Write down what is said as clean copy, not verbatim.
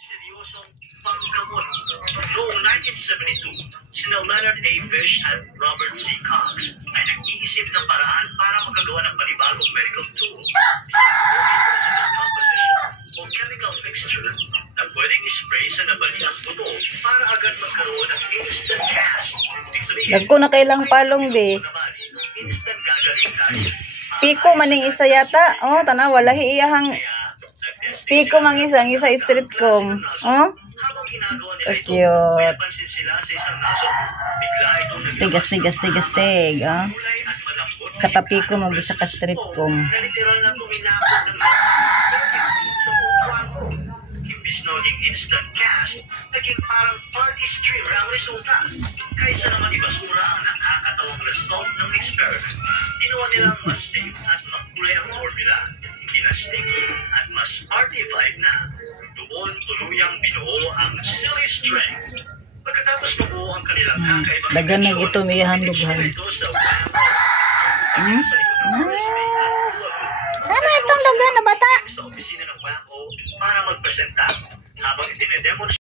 seryosong panggamot. Noong 1972, sina Leonard A. Fish at Robert C. Cox ay nag-iisip ng paraan para makagawa ng panibagong medical tool, isang homogeneous composition o chemical mixture na pwedeng ispray sa nabaliang buto para agad magkaroon ng instant cast. Nagko na kailang palong be. Instant gagaling tayo. Piko maning isa yata. Oh, tanaw wala iyahang Piko mang isa street com. Oh? So cute. Astig. Oh? Sa papiko mag isa ka street com. Imbis na naging instant cast, naging parang party streamer ang resulta. Kaysa naman ibasura ang nakakatawang result ng experiment, ginawa nilang mas safe at makulay ang formula. Hindi na sticky at mas party vibe na. Doon tuluyang binuo ang silly string. Pagkatapos mabuo ang kanilang kakaibang dagan nag ito may handughan. Ano itong dagan na bata? Sa opisina ng WAMO para magpresenta habang itinedemonstra